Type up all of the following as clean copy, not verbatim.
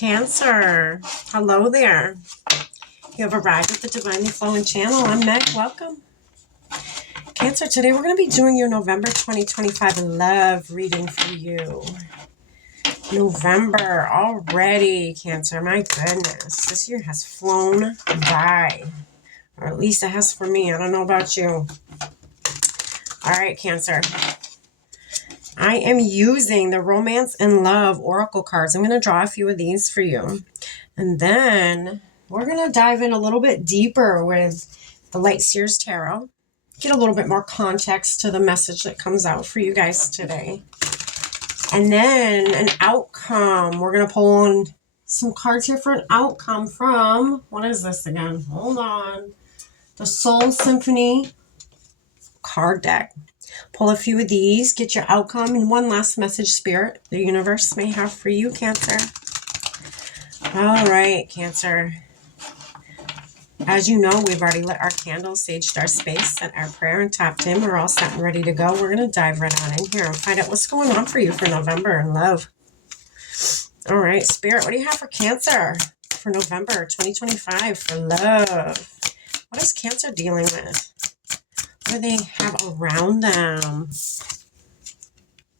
Cancer. Hello there. You have arrived at the Divinely Flowing channel. I'm Meg. Welcome. Cancer, today we're going to be doing your November 2025 love reading for you. November already, Cancer. My goodness. This year has flown by. Or at least it has for me. I don't know about you. All right, Cancer. I am using the Romance and Love Oracle cards. I'm going to draw a few of these for you. And then we're going to dive in a little bit deeper with the Light Seers Tarot. Get a little bit more context to the message that comes out for you guys today. And then an outcome. We're going to pull on some cards here for an outcome from, what is this again? Hold on. The Soul Symphony card deck. Pull a few of these, get your outcome, and one last message, Spirit, the universe may have for you, Cancer. All right, Cancer. As you know, we've already lit our candles, saged our space, sent our prayer, and tapped in. We're all set and ready to go. We're going to dive right on in here and find out what's going on for you for November in love. All right, Spirit, what do you have for Cancer for November 2025 for love? What is Cancer dealing with? What do they have around them?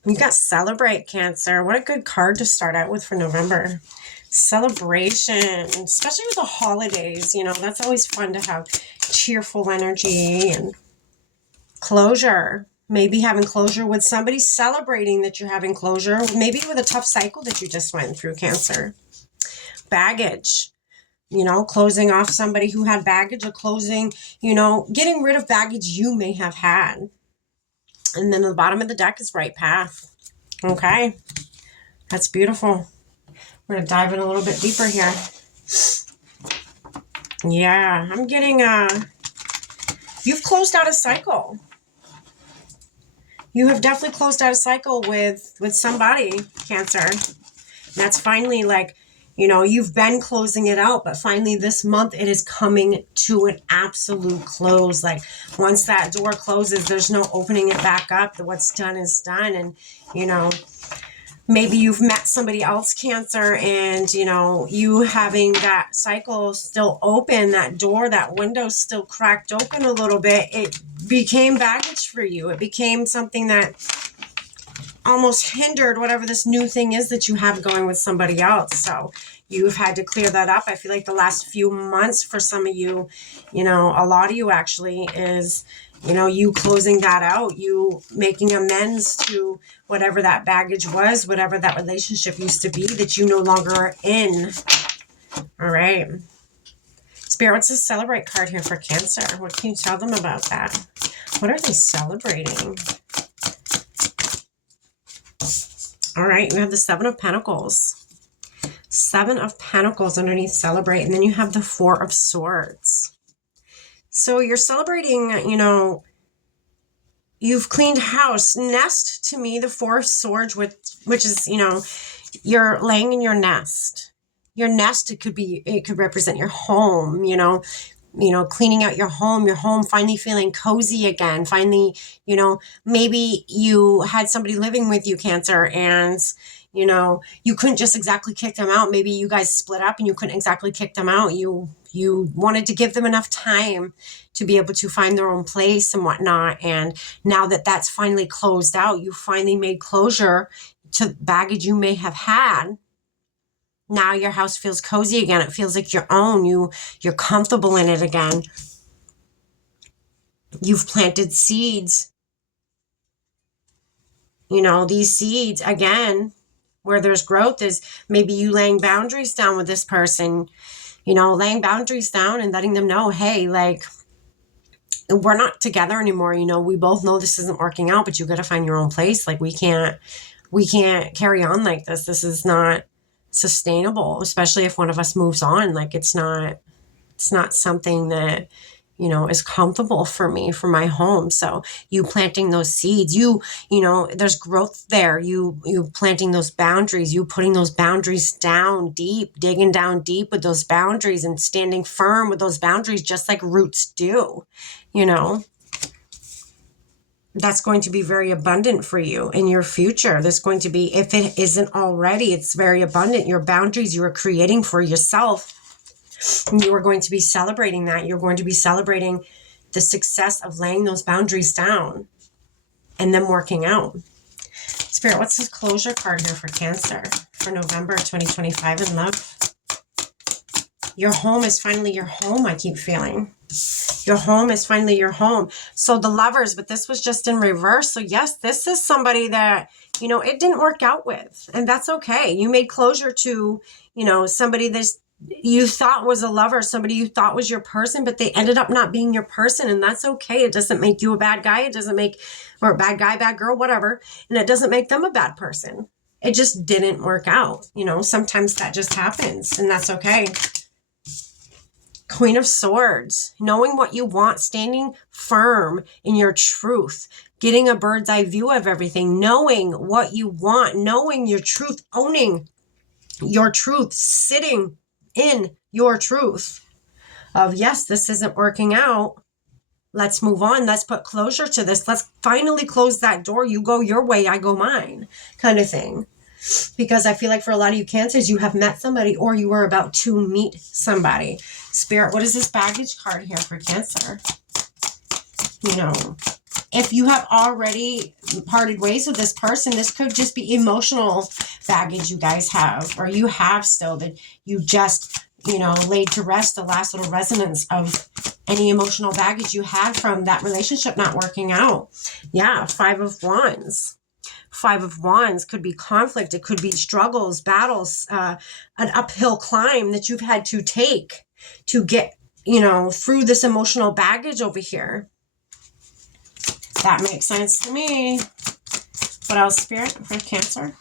You got Celebrate, Cancer. What a good card to start out with for November. Celebration, especially with the holidays. You know, that's always fun to have cheerful energy and closure. Maybe having closure with somebody, celebrating that you're having closure. Maybe with a tough cycle that you just went through, Cancer. Baggage. You know, closing off somebody who had baggage, or closing, you know, getting rid of baggage you may have had. And then the bottom of the deck is Right Path. Okay. That's beautiful. We're going to dive in a little bit deeper here. Yeah, I'm getting, you've closed out a cycle. You have definitely closed out a cycle with somebody, Cancer. That's finally like, you know, you've been closing it out, but finally this month it is coming to an absolute close. Like once that door closes, there's no opening it back up. What's done is done. And, you know, maybe you've met somebody else, Cancer, and, you know, you having that cycle still open, that door, that window still cracked open a little bit. It became baggage for you. It became something that almost hindered whatever this new thing is that you have going with somebody else. So you've had to clear that up. I feel like the last few months for some of you, you know, a lot of you actually is, you know, you closing that out, you making amends to whatever that baggage was, whatever that relationship used to be that you no longer are in. All right. Spirit, what's the Celebrate card here for Cancer? What can you tell them about that? What are they celebrating? All right, we have the Seven of Pentacles. Seven of Pentacles underneath Celebrate. And then you have the Four of Swords. So you're celebrating, you know, you've cleaned house. Nest, to me, the Four of Swords, which is, you know, you're laying in your nest. Your nest, it could represent your home, you know, cleaning out your home, finally feeling cozy again. Finally, you know, maybe you had somebody living with you, Cancer, and, you know, you couldn't just exactly kick them out. Maybe you guys split up and you couldn't exactly kick them out. You wanted to give them enough time to be able to find their own place and whatnot. And now that that's finally closed out, you finally made closure to baggage you may have had. Now your house feels cozy again. It feels like your own. You're comfortable in it again. You've planted seeds. You know, these seeds, again, where there's growth is maybe you laying boundaries down with this person. You know, laying boundaries down and letting them know, hey, like, we're not together anymore. You know, we both know this isn't working out, but you got to find your own place. Like, we can't carry on like this. This is not sustainable, especially if one of us moves on. Like, it's not something that, you know, is comfortable for me, for my home. So you planting those seeds, you know, there's growth there. You planting those boundaries, you putting those boundaries down deep, digging down deep with those boundaries and standing firm with those boundaries, just like roots do, you know. That's going to be very abundant for you in your future. There's going to be, if it isn't already, it's very abundant. Your boundaries you are creating for yourself, you are going to be celebrating that. You're going to be celebrating the success of laying those boundaries down and them working out. Spirit, what's this closure card here for Cancer for November 2025 in love? Your home is finally your home, I keep feeling. Your home is finally your home. So the Lovers, but this was just in reverse. So yes, this is somebody that, you know, it didn't work out with. And that's okay. You made closure to, you know, somebody that you thought was a lover, somebody you thought was your person, but they ended up not being your person. And that's okay. It doesn't make you a bad guy. It doesn't make, or a bad guy, bad girl, whatever. And it doesn't make them a bad person. It just didn't work out. You know, sometimes that just happens and that's okay. Queen of Swords, knowing what you want, standing firm in your truth, getting a bird's eye view of everything, knowing what you want, knowing your truth, owning your truth, sitting in your truth of, yes, this isn't working out. Let's move on. Let's put closure to this. Let's finally close that door. You go your way, I go mine, kind of thing. Because I feel like for a lot of you Cancers, you have met somebody or you were about to meet somebody. Spirit, what is this baggage card here for Cancer? You know, if you have already parted ways with this person, this could just be emotional baggage you guys have, or you have still that you just, you know, laid to rest the last little resonance of any emotional baggage you had from that relationship not working out. Yeah, 5 of Wands. 5 of Wands could be conflict. It could be struggles, battles, an uphill climb that you've had to take to get, you know, through this emotional baggage over here. That makes sense to me. What else, Spirit, for Cancer?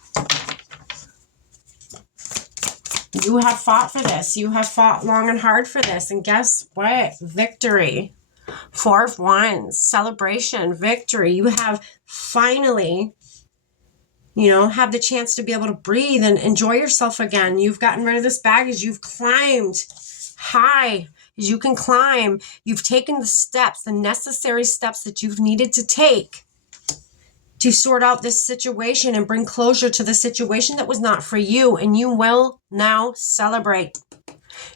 You have fought for this. You have fought long and hard for this. And guess what? Victory. 4 of Wands, celebration, victory. You have finally, you know, have the chance to be able to breathe and enjoy yourself again. You've gotten rid of this baggage. You've climbed high as you can climb. You've taken the steps, the necessary steps that you've needed to take to sort out this situation and bring closure to the situation that was not for you. And you will now celebrate.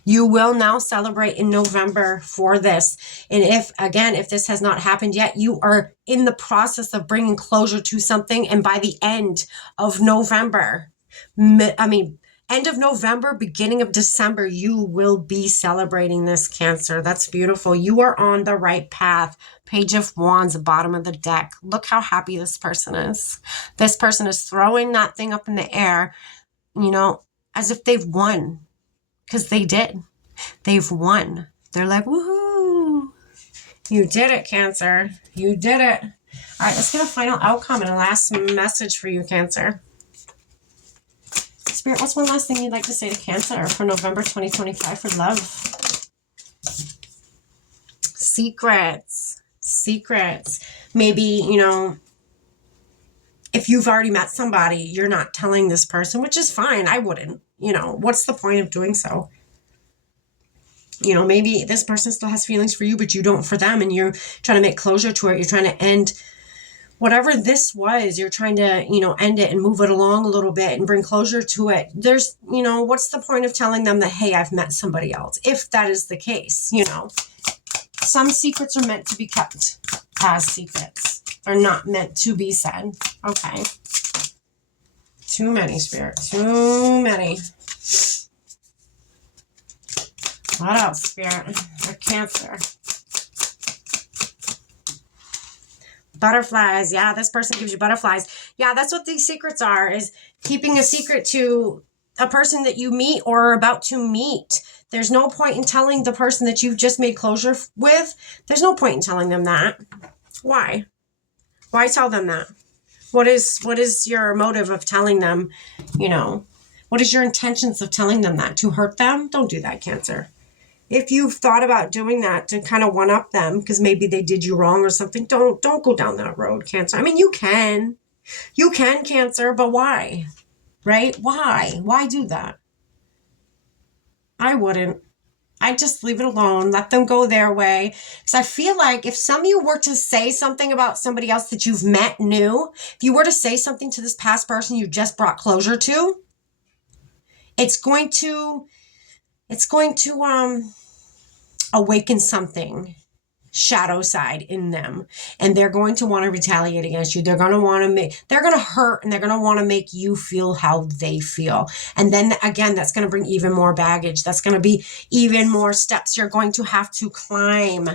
You will now celebrate in November for this. And if this has not happened yet, you are in the process of bringing closure to something. And by the end of November, end of November, beginning of December, you will be celebrating this, Cancer. That's beautiful. You are on the right path. Page of Wands, bottom of the deck. Look how happy this person is. This person is throwing that thing up in the air, you know, as if they've won. Because they did. They've won. They're like, woohoo. You did it, Cancer. You did it. All right, let's get a final outcome and a last message for you, Cancer. Spirit, what's one last thing you'd like to say to Cancer for November 2025 for love? Secrets. Secrets. Maybe, you know, if you've already met somebody, you're not telling this person, which is fine. I wouldn't. You know, what's the point of doing so? You know, maybe this person still has feelings for you, but you don't for them, and you're trying to make closure to it. You're trying to end whatever this was. You're trying to, you know, end it and move it along a little bit and bring closure to it. There's, you know, what's the point of telling them that, hey, I've met somebody else, if that is the case? You know, some secrets are meant to be kept as secrets. They're not meant to be said. Okay. Too many, Spirit. Too many. What else, Spirit? For Cancer. Butterflies. Yeah, this person gives you butterflies. Yeah, that's what these secrets are, is keeping a secret to a person that you meet or are about to meet. There's no point in telling the person that you've just made closure with. There's no point in telling them that. Why? Why tell them that? What is your motive of telling them, you know, what is your intentions of telling them that? To hurt them? Don't do that, Cancer. If you've thought about doing that to kind of one-up them because maybe they did you wrong or something, don't go down that road, Cancer. I mean, you can, Cancer, but why? Right? Why do that? I wouldn't. I just leave it alone. Let them go their way. Because I feel like if some of you were to say something about somebody else that you've met new, if you were to say something to this past person you just brought closure to, it's going to awaken something shadow side in them, and they're going to want to retaliate against you. They're going to hurt, and they're going to want to make you feel how they feel. And then again, that's going to bring even more baggage. That's going to be even more steps you're going to have to climb.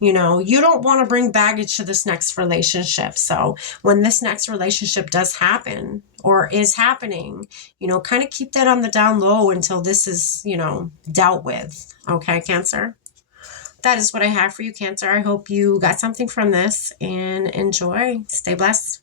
You don't want to bring baggage to this next relationship. So when this next relationship does happen or is happening, kind of keep that on the down low until this is, dealt with. Okay, Cancer? That is what I have for you, Cancer. I hope you got something from this and enjoy. Stay blessed.